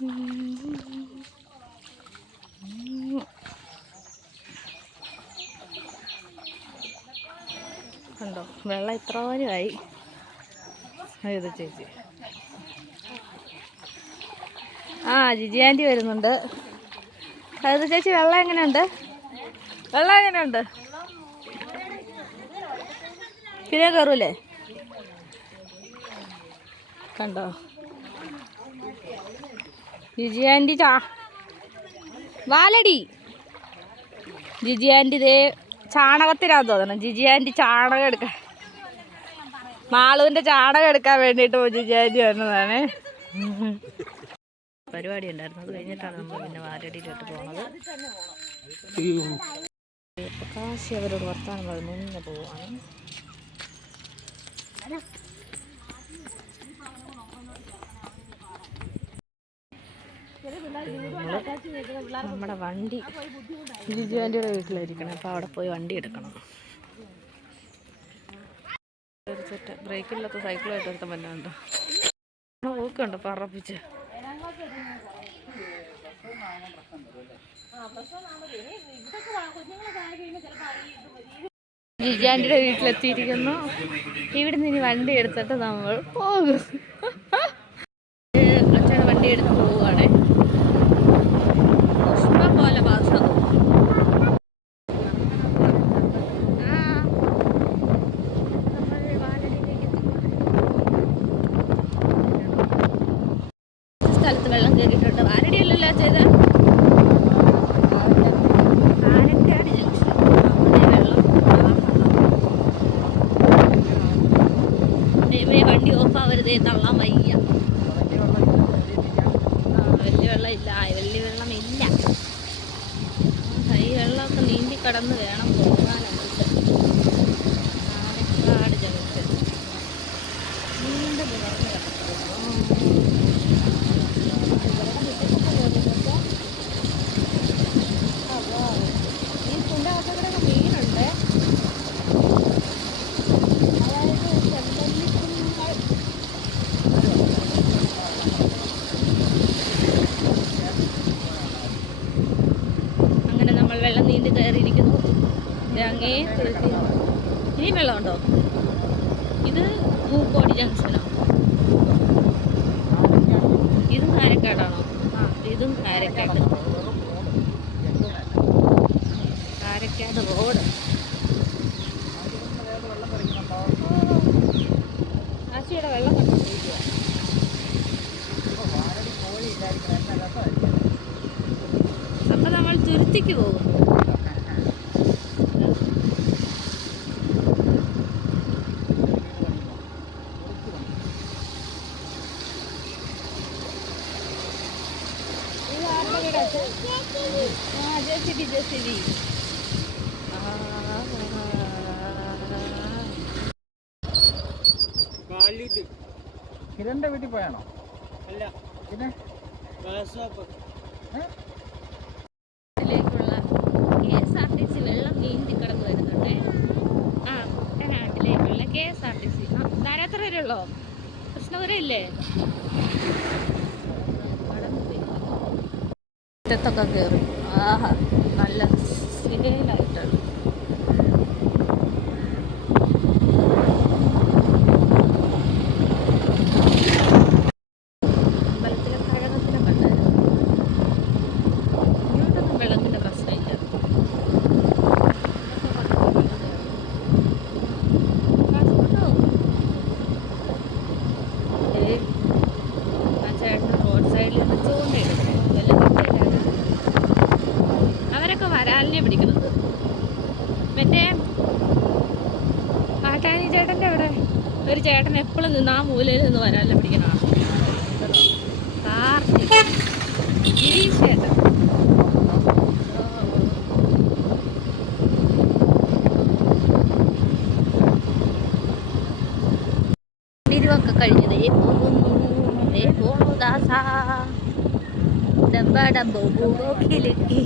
കണ്ടോ വെള്ളം ഇത്രമാനുമായി. ഇത് ചേച്ചി ജിജി ആൻറ്റി വരുന്നുണ്ട്. അത് ചേച്ചി വെള്ളം എങ്ങനെയുണ്ട്? പിന്നെ കയറൂലേ? കണ്ടോ ജിജി ആൻറ്റി വാലടി. ജിജി ആൻറ്റി ഇതേ ചാണകത്തിനാന്ന് തോന്നണം. ജിജി ആൻറ്റി ചാണകം എടുക്കാൻ, മാളുവിൻ്റെ ചാണകം എടുക്കാൻ വേണ്ടിയിട്ട് ജിജി ആൻറ്റി വന്നതാണ്. പരിപാടി ഉണ്ടായിരുന്നു. അത് കഴിഞ്ഞിട്ടാണ് നമ്മൾ പിന്നെ വാലടിയിലോട്ട് പോകുന്നത്. കാശി അവരോട് വർത്താനം പറഞ്ഞ് നിന്ന് പോവാണ്. നമ്മുടെ വണ്ടി ജിജി ആൻറ്റിയുടെ വീട്ടിലായിരിക്കണം. അപ്പോൾ അവിടെ പോയി വണ്ടി എടുക്കണം. ബ്രേക്കില്ലാത്ത സൈക്കിളായിട്ട് ഒരുത്തം വന്നുണ്ടോ പോക്കുണ്ടോ പറപ്പിച്ച്. ജിജി ആൻറ്റിയുടെ വീട്ടിലെത്തിയിരിക്കുന്നു. ഇവിടുന്ന് ഇനി വണ്ടി എടുത്തിട്ട് നമ്മൾ പോകും. അച്ഛനെ വണ്ടി എടുത്ത് പോവുകയാണേ. പുഷ്പം പോലെ പാസം. സ്ഥലത്ത് വെള്ളം കയറിയിട്ടുണ്ട്. വാലടിയല്ലല്ലോ ചെയ്ത് ആരക്കാട് ജംഗ്ഷൻ. വെള്ളം വണ്ടി ഓഫാവരുതേ, തള്ളാൻ വയ്യ. വലിയ വെള്ളം ഇല്ല, വലിയ വെള്ളം ഇല്ല. ഈ വെള്ളമൊക്കെ നീന്തി കടന്ന് വേണം പോകാനായിട്ട്. ആരക്കാട് ജംഗ്ഷൻ നീണ്ടു നിവർന്ന് ഈ കുൻ്റെ അകത്തൊക്കെ മീനുണ്ട്. അങ്ങനെ നമ്മൾ വെള്ളം നീന്തി കയറിയിരിക്കുന്നു. അങ്ങേ ഇനി വെള്ളമുണ്ടോ? ഇത് മൂക്കോടി ജംഗ്ഷനോ? ഇതും കാരക്കാടാണോ? ഇതും കാരക്കാട് റോഡ്. ആശിയുടെ വെള്ളം കണ്ടുകൊണ്ടിരിക്കുക. അപ്പം നമ്മൾ തുരുത്തിക്ക് പോകുന്നു. ജെസിബി കിരണിന്റെ വീട്ടിൽ പോയാണോ? അല്ല, പിന്നെ ിലേക്കുള്ള KSRTC വെള്ളം നീന്തി കടന്നു വരുന്നുണ്ട്. കുട്ടനാട്ടിലേക്കുള്ള KSRTC. ധാരാത്ര വരെയുള്ളോ? കൃഷ്ണപുരം ഇല്ലേ? മുറ്റത്തൊക്കെ കയറി. നല്ല സീനായിട്ടാണ്. അമ്പലത്തിലെ കഴകത്തിനെ കണ്ടായിരുന്നു. ഇങ്ങോട്ടൊന്നും വെള്ളത്തിൻ്റെ പ്രശ്നമില്ല. ആ ചേട്ടൻ റോഡ് സൈഡിൽ നിന്ന് ചൂണ്ടയിടുന്നു. അവരൊക്കെ വരാലിനെ പിടിക്കുന്നത്. മറ്റേ കാട്ടാനി ചേട്ടൻ്റെ അവിടെ ഒരു ചേട്ടൻ എപ്പോഴും നിന്ന് ആ മൂലയിൽ നിന്ന് വരാലിനെ പിടിക്കുന്നതാണ്. ഗിരീഷ് ചേട്ടൻ. തിരുവൊക്കെ കഴിഞ്ഞതേ പോണു ദാസ ഡബ്ബ ഡബ്ബോ കിലുക്കി.